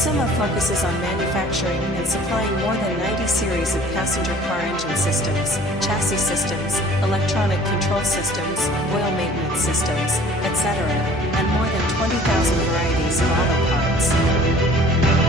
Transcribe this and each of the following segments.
MASUMA focuses on manufacturing and supplying more than 90 series of passenger car engine systems, chassis systems, electronic control systems, oil maintenance systems, etc., and more than 20,000 varieties of auto parts.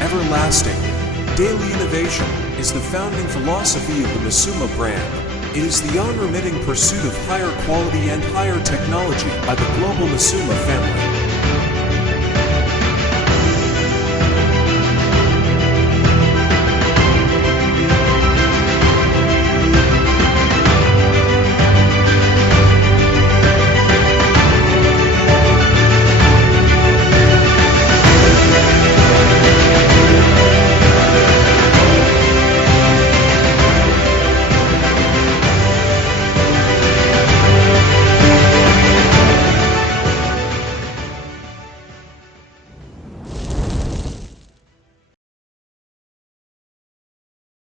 Everlasting, daily innovation is the founding philosophy of the MASUMA brand. It is the unremitting pursuit of higher quality and higher technology by the global MASUMA family.